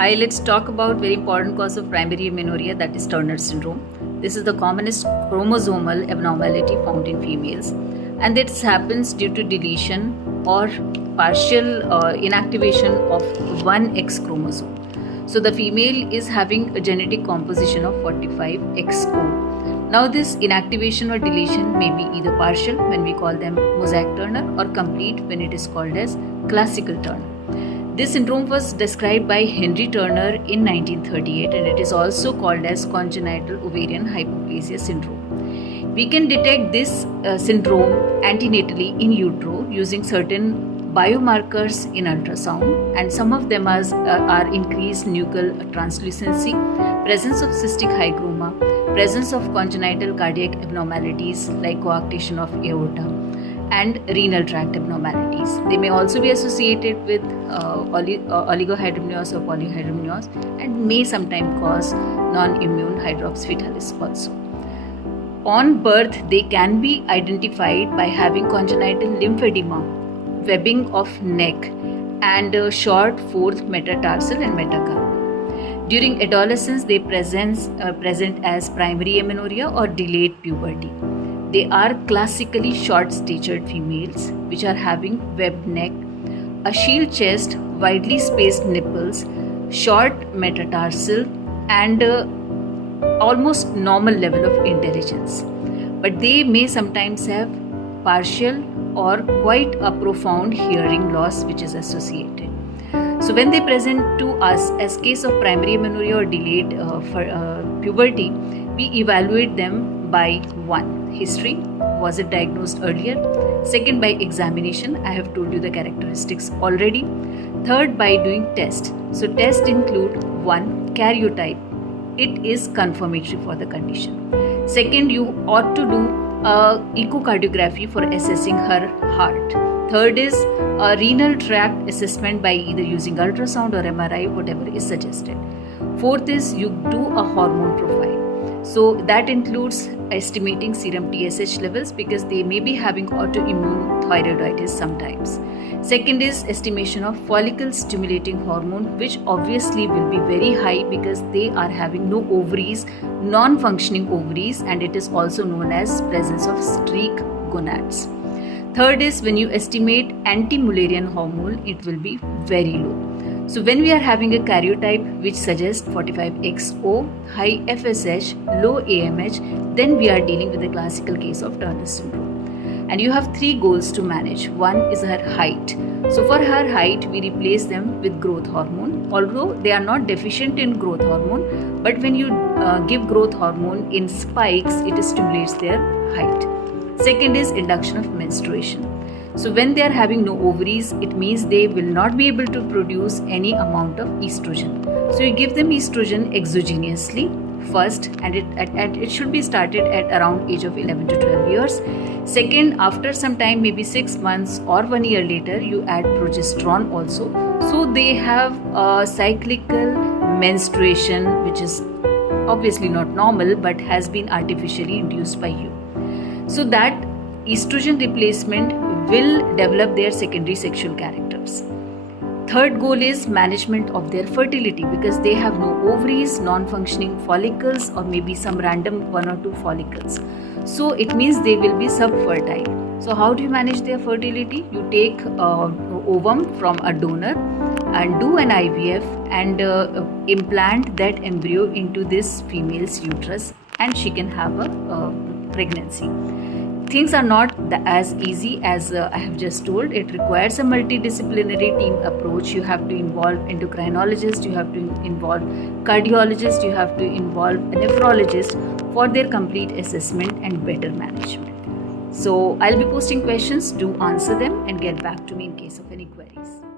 Hi, let's talk about very important cause of primary amenorrhea, that is Turner syndrome. This is the commonest chromosomal abnormality found in females, and this happens due to deletion or partial inactivation of one X chromosome. So the female is having a genetic composition of 45XO. Now this inactivation or deletion may be either partial when we call them mosaic Turner or complete when it is called as classical Turner. This syndrome was described by Henry Turner in 1938 and it is also called as congenital ovarian hypoplasia syndrome. We can detect this syndrome antenatally in utero using certain biomarkers in ultrasound, and some of them are increased nuchal translucency, presence of cystic hygroma, presence of congenital cardiac abnormalities like coarctation of aorta, and renal tract abnormalities. They may also be associated with oligohydramnios or polyhydramnios and may sometimes cause non-immune hydrops fetalis also. On birth, they can be identified by having congenital lymphedema, webbing of neck, and short fourth metatarsal and metacarpal. During adolescence, they present as primary amenorrhea or delayed puberty. They are classically short-statured females which are having webbed neck, a shield chest, widely spaced nipples, short metatarsal, and almost normal level of intelligence. But they may sometimes have partial or quite a profound hearing loss which is associated. So when they present to us as case of primary amenorrhea or delayed puberty, we evaluate them by 1. History, was it diagnosed earlier? 2nd, by examination, I have told you the characteristics already. 3rd, by doing tests. So tests include 1. Karyotype, it is confirmatory for the condition. 2nd, you ought to do echocardiography for assessing her heart. 3rd is a renal tract assessment by either using ultrasound or MRI, whatever is suggested. 4th is you do a hormone profile. So that includes estimating serum TSH levels because they may be having autoimmune thyroiditis sometimes. 2nd is estimation of follicle stimulating hormone, which obviously will be very high because they are having no ovaries, non-functioning ovaries, and it is also known as presence of streak gonads. 3rd is when you estimate anti-Mullerian hormone, it will be very low. So when we are having a karyotype which suggests 45XO, high FSH, low AMH, then we are dealing with a classical case of Turner syndrome. And you have 3 goals to manage. 1 is her height. So for her height, we replace them with growth hormone. Although they are not deficient in growth hormone, but when you give growth hormone in spikes, it stimulates their height. 2nd is induction of menstruation. So when they are having no ovaries, it means they will not be able to produce any amount of estrogen. So you give them estrogen exogenously first, and it should be started at around age of 11 to 12 years. 2nd, after some time, maybe 6 months or 1 year later, you add progesterone also. So they have a cyclical menstruation, which is obviously not normal but has been artificially induced by you. So that estrogen replacement will develop their secondary sexual characters. 3rd goal is management of their fertility because they have no ovaries, non-functioning follicles, or maybe some random 1 or 2 follicles. So it means they will be subfertile. So how do you manage their fertility? You take ovum from a donor and do an IVF and implant that embryo into this female's uterus, and she can have a pregnancy. Things are not as easy as I have just told. It requires a multidisciplinary team approach. You have to involve endocrinologists, you have to involve cardiologists, you have to involve a nephrologist for their complete assessment and better management. So I'll be posting questions. Do answer them and get back to me in case of any queries.